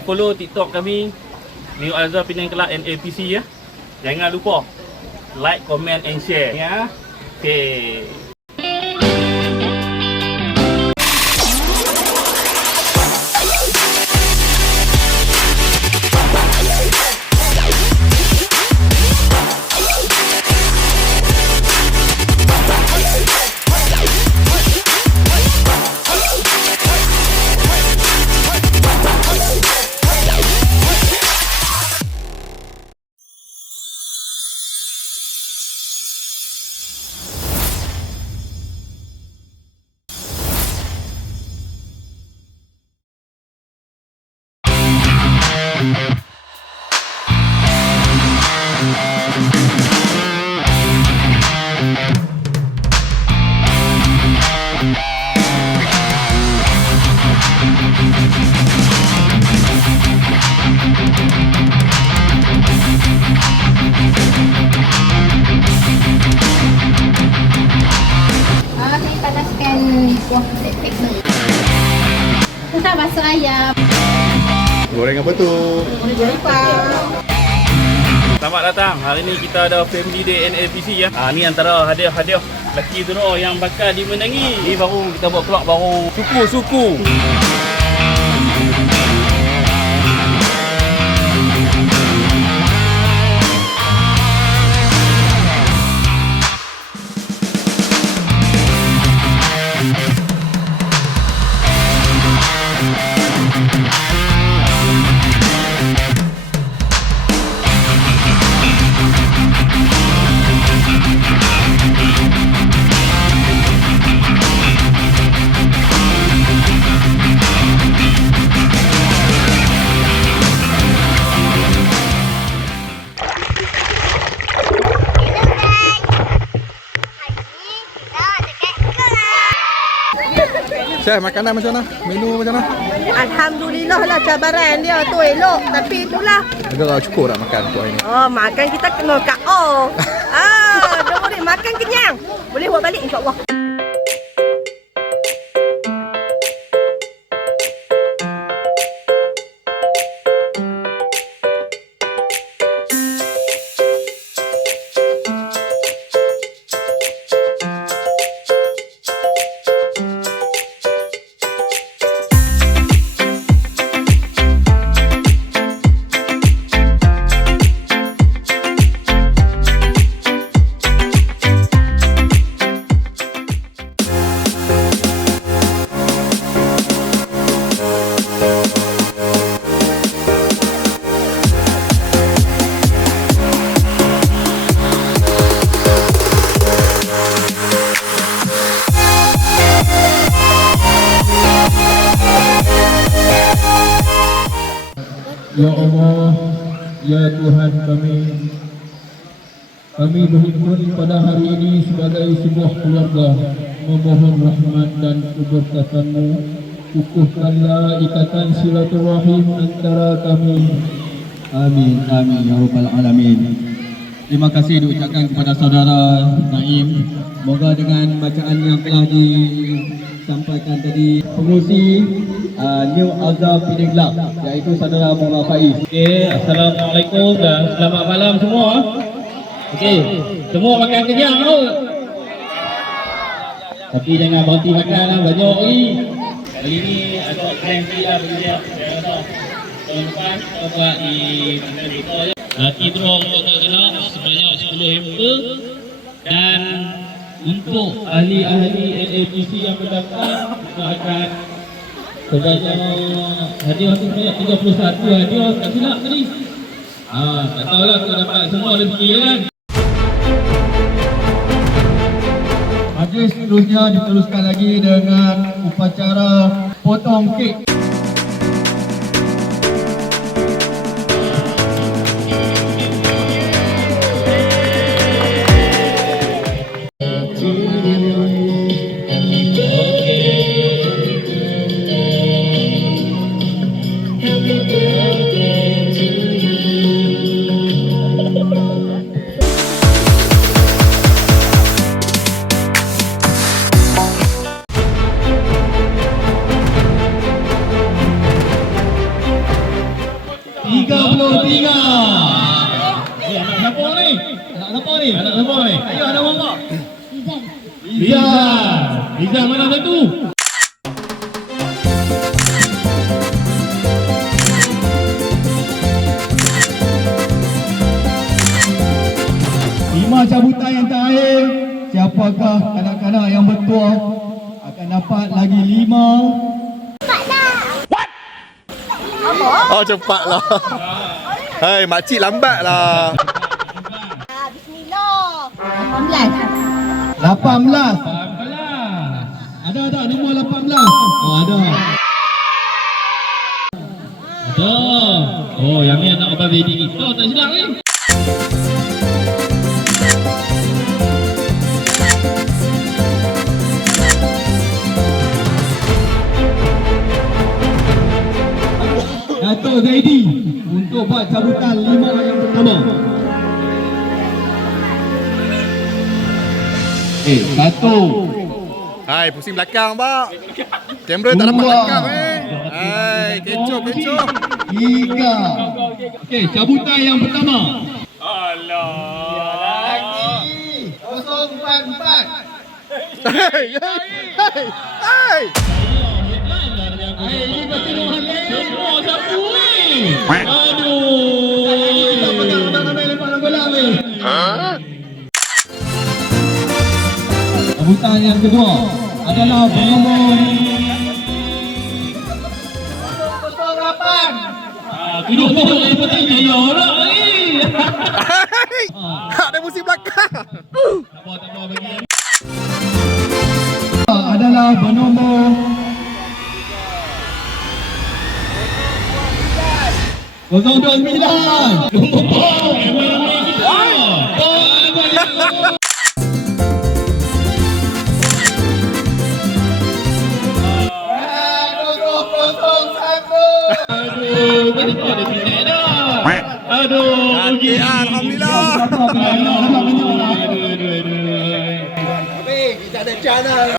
boleh follow TikTok kami Neo Azhar Penang Kelab NAPC ya. Jangan lupa like, comment and share ya. Okey. Saya panaskan kuah tek-tek dulu. Kita basuh ayam. Goreng apa tu? Goreng pang. Selamat datang. Hari ni kita ada Family Day NAPC ya. Ni antara hadiah-hadiah lelaki tu yang bakal dimenangi. Ni baru kita buat kelak baru suku-suku. Chef, makanan macam mana? Menu macam mana? Alhamdulillah lah cabaran dia tu elok. Tapi itulah. Agak cukup tak makan tu hari ni? Oh, makan kita kena KO. Don't worry, makan kenyang. Boleh buat balik insyaAllah. Ya Allah, ya Tuhan kami berhimpun pada hari ini sebagai sebuah keluarga memohon rahmat dan keberkatan-Mu. Kukuhkanlah ikatan silaturahim antara kami. Amin, amin, ya Rabbal Alamin. Terima kasih diucapkan kepada saudara Naim. Semoga dengan bacaan yang telah disampaikan tadi, pengurusi Neo Azhar Penang Kelab, iaitu saudara Muhammad Faiz. Okey, assalamualaikum dan selamat malam semua. Okey, semua makan kenyang tau. Tapi jangan berhenti makan lah, banyak lagi. Kali ni agak cranky lah bagi dia. Saya rasa tahun depan kita buat di Penang Dito je. Laki terong untuk kena sebanyak 10 hamper. Dan untuk ahli-ahli NAPC yang mendaftar, kita akan sebanyak hadiah tu banyak 31 hadiah, tak silap tadi. Tak tahulah kita dapat semua rezeki kan. Majlis seterusnya diteruskan lagi dengan upacara potong kek. Nomor cabutan yang terakhir, siapakah kanak-kanak yang bertuah akan dapat lagi 5. Oh cepatlah. Hai makcik lambatlah. Bismillah. 18. 18. Ada nombor 18. Oh ada. Ada. Oh, yang ni anak abang baby kita tak silap ni. Datuk Zaidi untuk buat cabutan 5 yang pertama. Satu. Hai pusing belakang pak. Kamera tak dapat tangkap Hai kecoh. 3. Okey, cabutan yang pertama. Hei. Ini betul semua satu ni. Aduh. Cabutan yang kedua adalah bernomor 08. Duduk yang penting jaya lah ni. Ada pusing belakang. Tak apa bagi. Adalah bernomor 029. Aduh, Okey, alhamdulillah. Dapat banyak lah. Tapi kita ada channel.